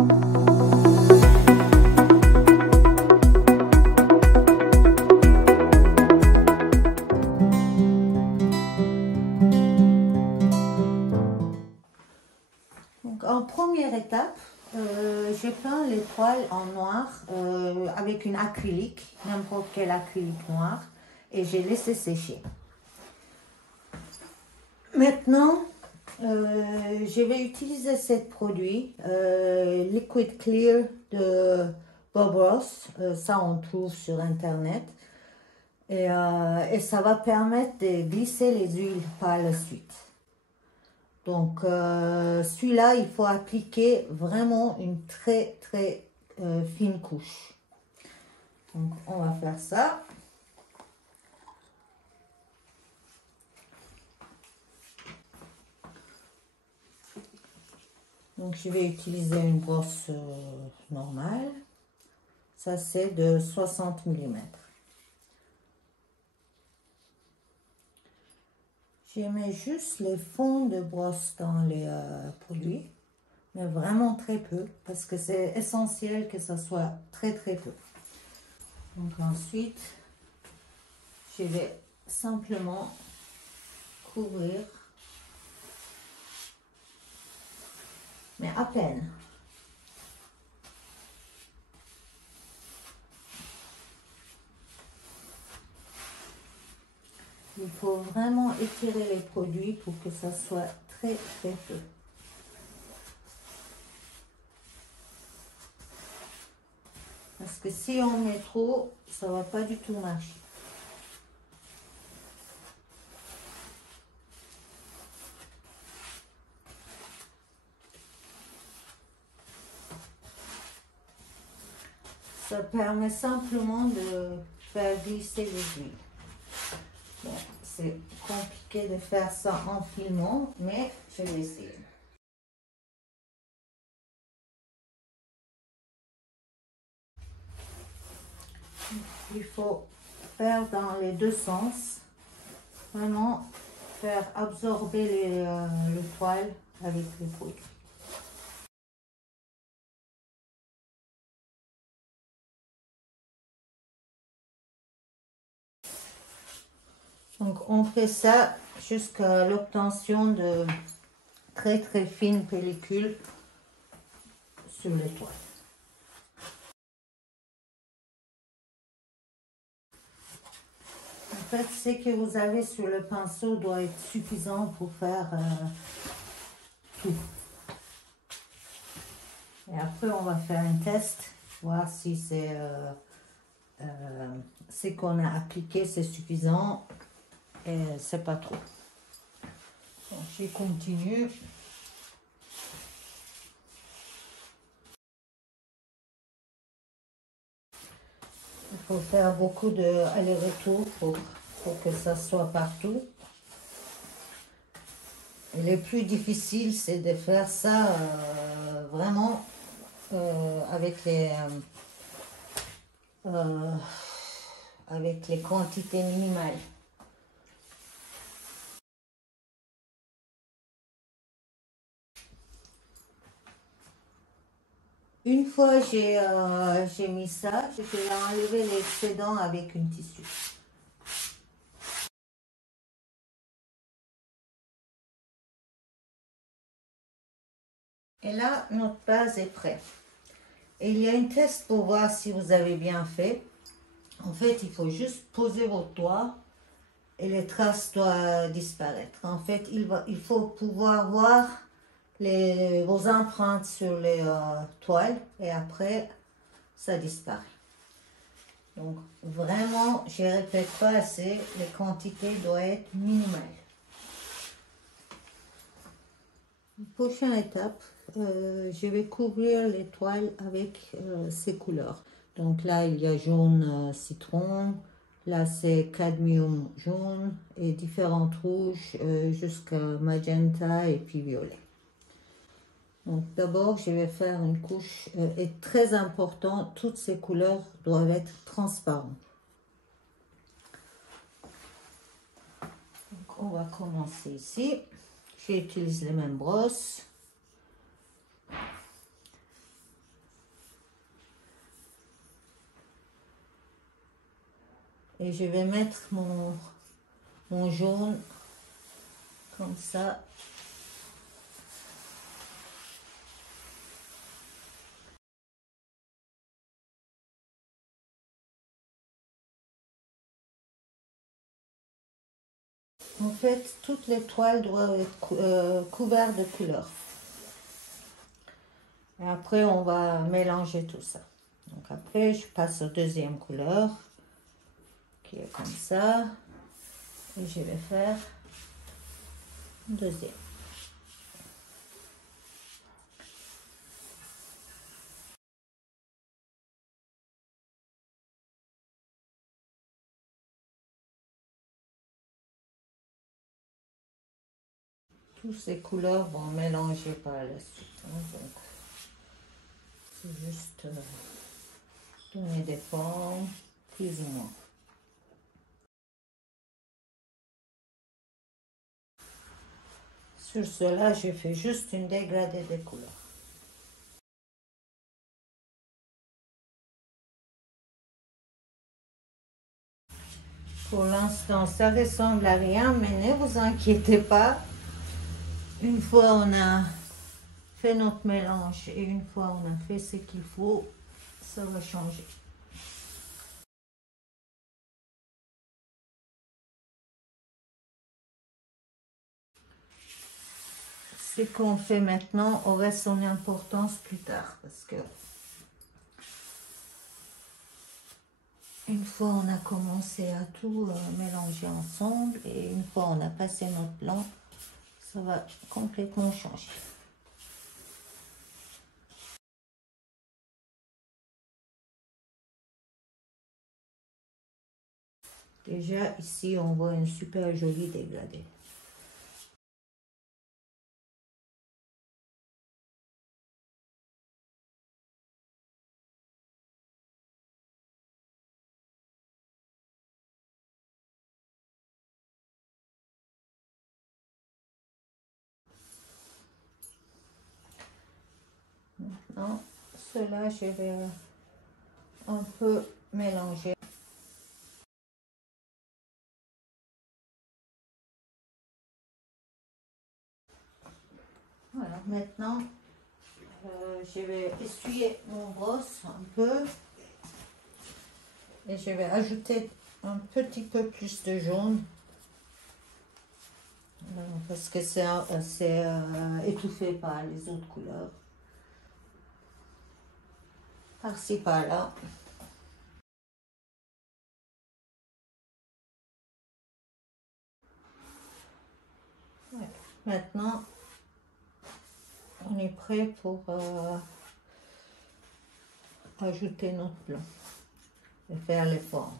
Donc, en première étape, j'ai peint les toiles en noir avec une acrylique, n'importe quel acrylique noir, et j'ai laissé sécher. Maintenant, je vais utiliser ce produit, Liquid Clear de Bob Ross, ça on trouve sur internet, et ça va permettre de glisser les huiles par la suite. Donc celui-là, il faut appliquer vraiment une très fine couche. Donc on va faire ça. Donc je vais utiliser une brosse normale. Ça c'est de 60 mm. Je mets juste les fonds de brosse dans les produits, mais vraiment très peu, parce que c'est essentiel que ça soit très peu. Donc ensuite, je vais simplement couvrir, mais à peine. Il faut vraiment étirer les produits pour que ça soit très peu. Parce que si on met trop, ça va pas du tout marcher. Ça permet simplement de faire glisser les huiles. Bon, c'est compliqué de faire ça en filmant, mais je vais essayer. Il faut faire dans les deux sens, vraiment faire absorber le toile avec le produit. Donc on fait ça jusqu'à l'obtention de très fines pellicules sur les toiles. En fait, ce que vous avez sur le pinceau doit être suffisant pour faire tout. Et après, on va faire un test, voir si c'est ce qu'on a appliqué, c'est suffisant et c'est pas trop. Donc, je continue. Il faut faire beaucoup d'aller-retour pour que ça soit partout. Et le plus difficile, c'est de faire ça vraiment avec les quantités minimales. Une fois j'ai mis ça, je vais enlever l'excédent avec une tissu. Et là, notre base est prête. Et il y a un test pour voir si vous avez bien fait. En fait, il faut juste poser votre doigt et les traces doivent disparaître. En fait, il faut pouvoir voir vos empreintes sur les toiles et après, ça disparaît. Donc, vraiment, je ne répète pas assez, les quantités doivent être minimales. Prochaine étape, je vais couvrir les toiles avec ces couleurs. Donc là, il y a jaune citron, là c'est cadmium jaune et différentes rouges jusqu'à magenta et puis violet. Donc d'abord, je vais faire une couche, et très important, toutes ces couleurs doivent être transparentes. Donc on va commencer ici. J'utilise les mêmes brosses. Et je vais mettre mon jaune comme ça. En fait, toutes les toiles doivent être couvertes de couleurs. Et après, on va mélanger tout ça. Donc après, je passe aux deuxième couleur, qui est comme ça. Et je vais faire une deuxième. Toutes ces couleurs vont mélanger par la suite. Hein, donc, c'est juste donner des formes, plus ou moins. Sur cela, je fais juste une dégradée des couleurs. Pour l'instant, ça ressemble à rien, mais ne vous inquiétez pas. Une fois on a fait notre mélange et une fois on a fait ce qu'il faut, ça va changer. Ce qu'on fait maintenant aurait son importance plus tard parce que une fois on a commencé à tout mélanger ensemble et une fois on a passé notre blanc, ça va complètement changer. Déjà ici on voit une super jolie dégradée. Maintenant, cela je vais un peu mélanger. Voilà, maintenant je vais essuyer mon brosse un peu et je vais ajouter un petit peu plus de jaune parce que c'est étouffé par les autres couleurs. Par-ci, par-là. Ouais. Maintenant, on est prêt pour ajouter notre blanc et faire les formes.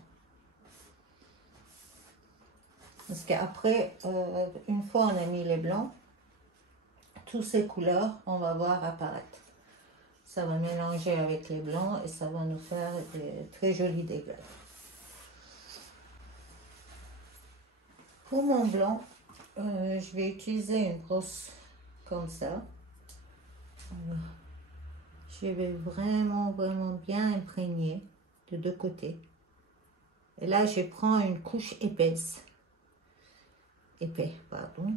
Parce qu'après, une fois on a mis les blancs, toutes ces couleurs, on va voir apparaître. Ça va mélanger avec les blancs et ça va nous faire des très jolis dégradés. Pour mon blanc, je vais utiliser une brosse comme ça. Alors, je vais vraiment bien imprégner de deux côtés. Et là, je prends une couche épaisse. Épais, pardon.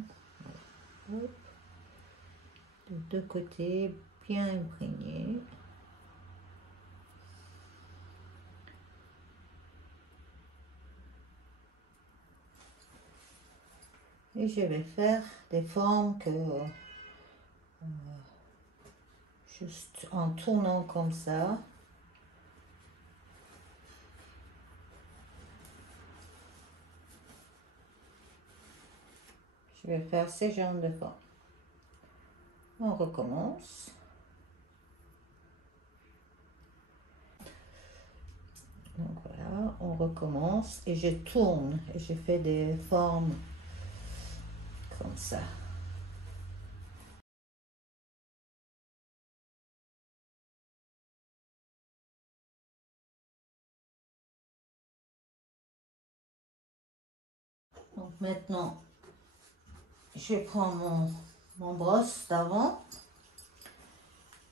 Voilà. De deux côtés, bien imprégné. Et je vais faire des formes que juste en tournant comme ça. Je vais faire ces genres de formes. On recommence. Donc voilà, on recommence et je tourne et je fais des formes comme ça. Donc maintenant, je prends mon brosse d'avant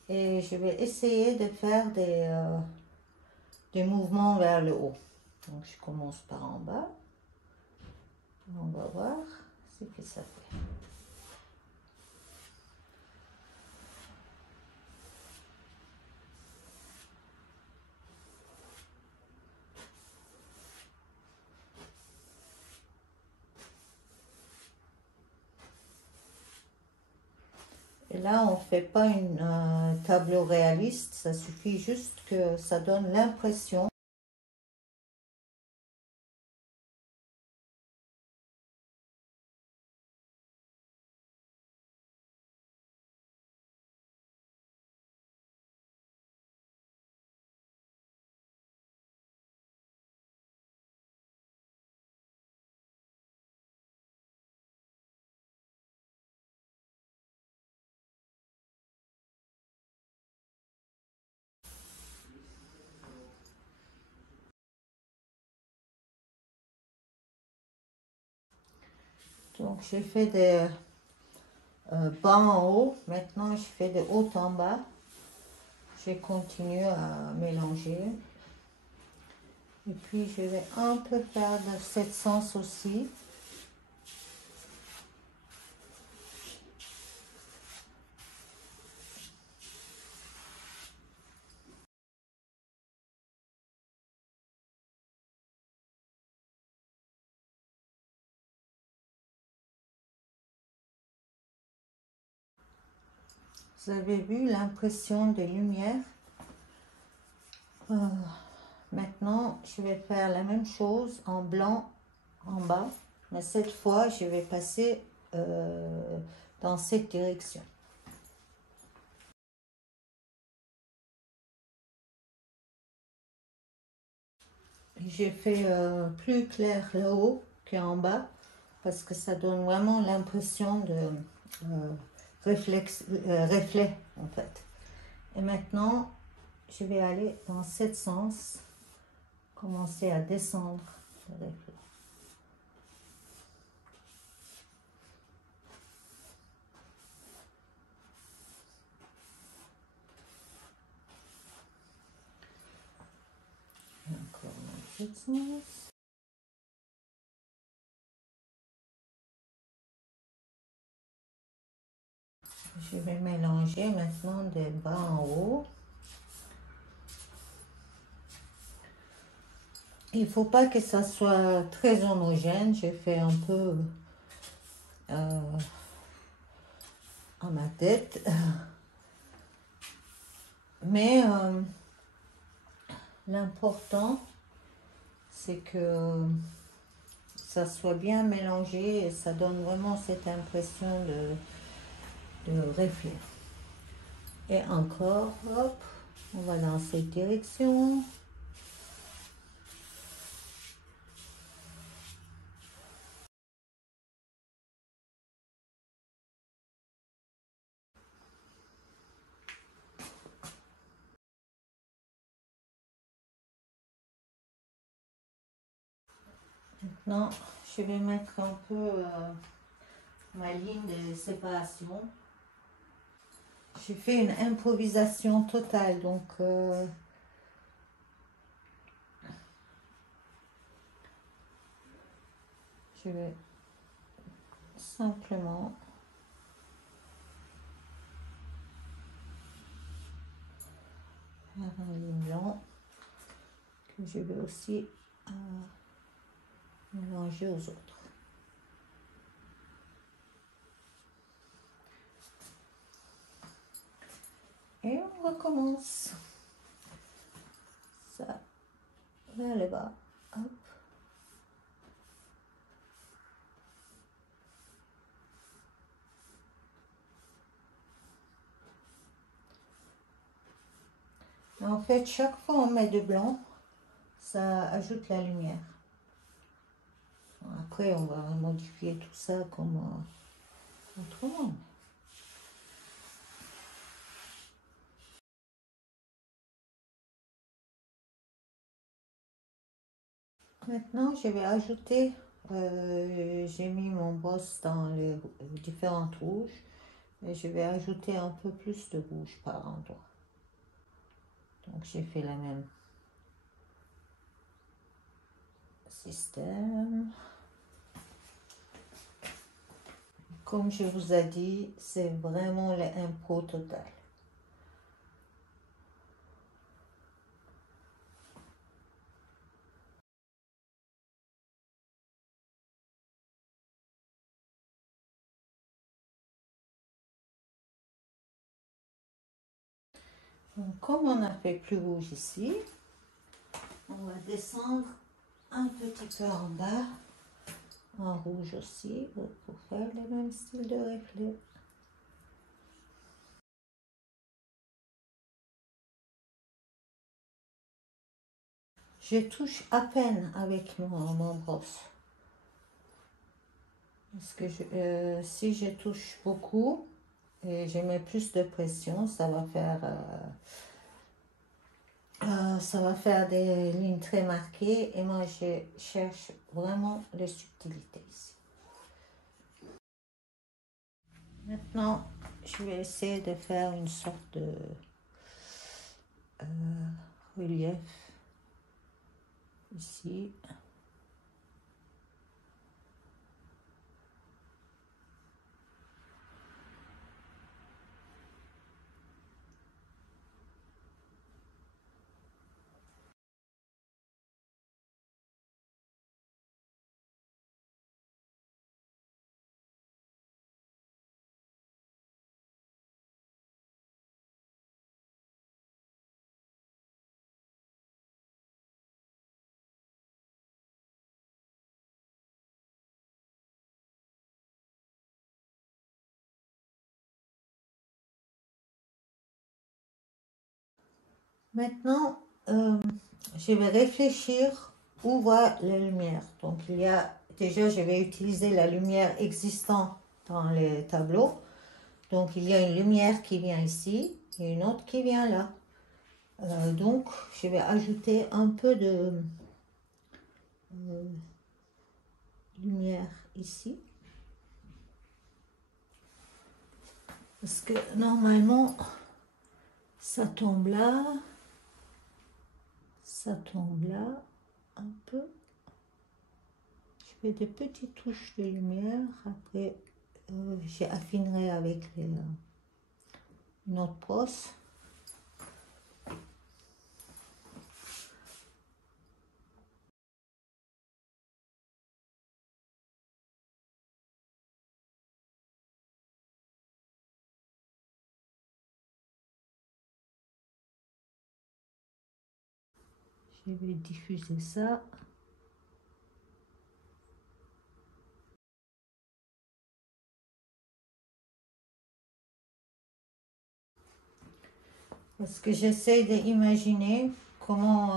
et je vais essayer de faire des mouvements vers le haut. Donc je commence par en bas. On va voir ce que ça fait. Et là, on ne fait pas un tableau réaliste, ça suffit juste que ça donne l'impression. Donc j'ai fait des bas en haut, maintenant je fais de haut en bas. Je continue à mélanger. Et puis je vais un peu faire de cette sens aussi. Vous avez vu l'impression de lumière. Maintenant, je vais faire la même chose en blanc en bas. Mais cette fois, je vais passer dans cette direction. J'ai fait plus clair là-haut qu'en bas parce que ça donne vraiment l'impression de reflet en fait. Et maintenant, je vais aller dans ce sens, commencer à descendre le reflet. Et encore dans ce sens. Je vais mélanger maintenant des bas en haut. Il ne faut pas que ça soit très homogène. J'ai fait un peu à ma tête. Mais l'important, c'est que ça soit bien mélangé et ça donne vraiment cette impression de reflet. Et encore, hop, on va dans cette direction. Maintenant, je vais mettre un peu ma ligne de séparation. J'ai fait une improvisation totale, donc je vais simplement faire un ligne blanc que je vais aussi mélanger aux autres. Et on recommence. Ça vers le bas. Hop. En fait, chaque fois on met de blanc, ça ajoute la lumière. Après, on va modifier tout ça comme autrement. Maintenant, je vais ajouter, j'ai mis mon brosse dans les différentes rouges, et je vais ajouter un peu plus de rouge par endroit. Donc, j'ai fait la même. système. Comme je vous ai dit, c'est vraiment l'impro total. Donc, comme on a fait plus rouge ici, on va descendre un petit peu en bas, en rouge aussi, pour faire le même style de reflet. Je touche à peine avec mon brosse. Parce que si je touche beaucoup et je mets plus de pression, ça va faire des lignes très marquées. Et moi, je cherche vraiment la subtilité ici. Maintenant, je vais essayer de faire une sorte de relief ici. Maintenant, je vais réfléchir où va la lumière. Donc, déjà, je vais utiliser la lumière existante dans les tableaux. Donc, il y a une lumière qui vient ici et une autre qui vient là. Donc, je vais ajouter un peu de lumière ici. Parce que normalement, ça tombe là un peu. Je fais des petites touches de lumière. Après, j'affinerai avec une autre brosse. Je vais diffuser ça. Parce que j'essaie d'imaginer comment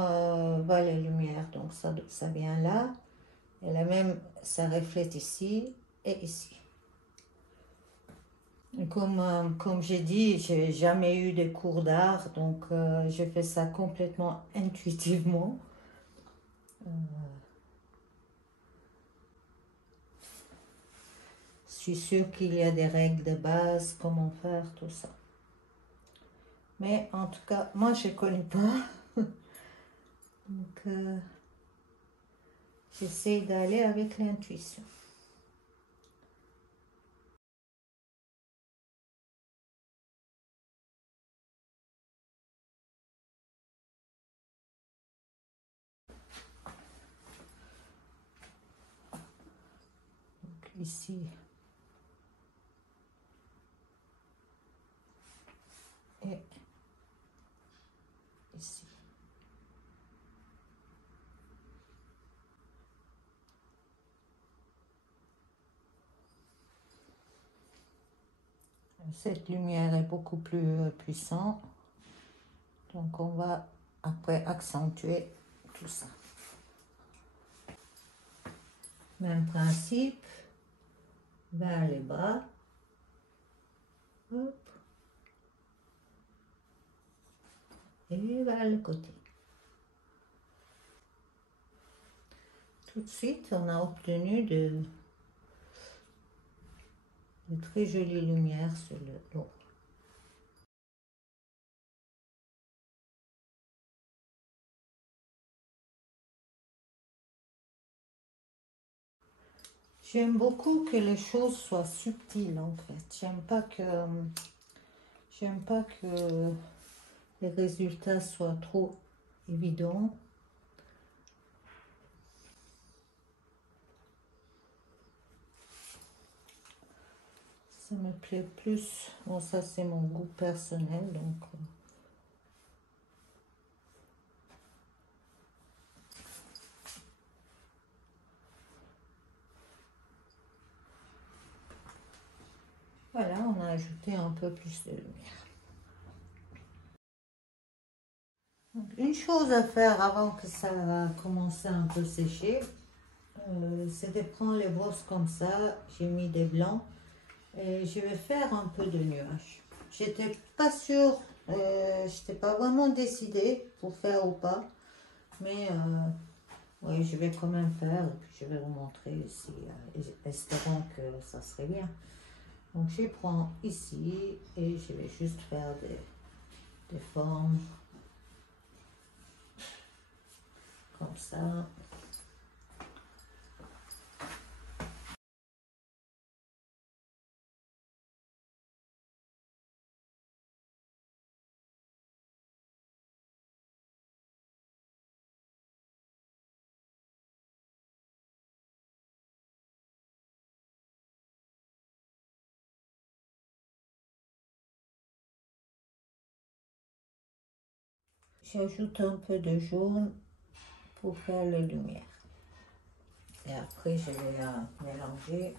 va la lumière. Donc ça vient là. Et là même, ça reflète ici et ici. Et comme j'ai dit, j'ai jamais eu de cours d'art. Donc je fais ça complètement intuitivement. Je suis sûre qu'il y a des règles de base, comment faire, tout ça. Mais en tout cas, moi, je ne connais pas. Donc, j'essaie d'aller avec l'intuition. Donc, ici, et ici. Cette lumière est beaucoup plus puissante. Donc, on va après accentuer tout ça. Même principe, vers les bras. Hop. Et vers le côté. Tout de suite, on a obtenu de très jolies lumières sur le dos. J'aime beaucoup que les choses soient subtiles en fait. J'aime pas que les résultats soient trop évidents. Ça me plaît plus. Bon, ça c'est mon goût personnel, donc. Voilà, on a ajouté un peu plus de lumière. Donc, une chose à faire avant que ça commence à un peu sécher, c'est de prendre les brosses comme ça. J'ai mis des blancs et je vais faire un peu de nuages. J'étais pas sûre, j'étais pas vraiment décidée pour faire ou pas, mais oui, je vais quand même faire et puis je vais vous montrer ici, espérant que ça serait bien. Donc je prends ici et je vais juste faire des formes comme ça. J'ajoute un peu de jaune pour faire les lumières. Et après, je vais mélanger